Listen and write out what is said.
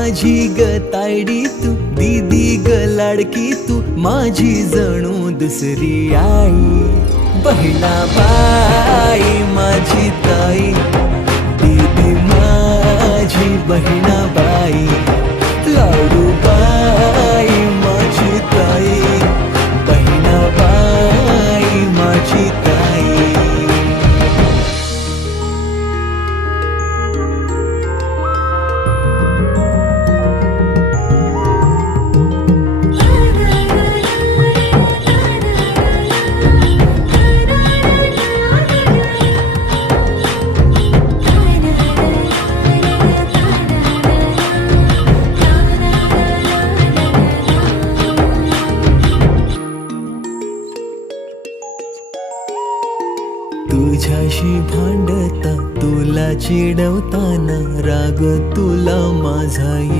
माझी ग तायडी तू, दीदी ग लाडकी तू, माझी जणू दुसरी आई. बहिणाबाई माझी ताई, दीदी माझी बहिणाबाई. लाडूबाई माझी ताई, बहिणाबाई माझी ताई. तुझ्याशी भांडता, तुला चिडवताना राग तुला माझा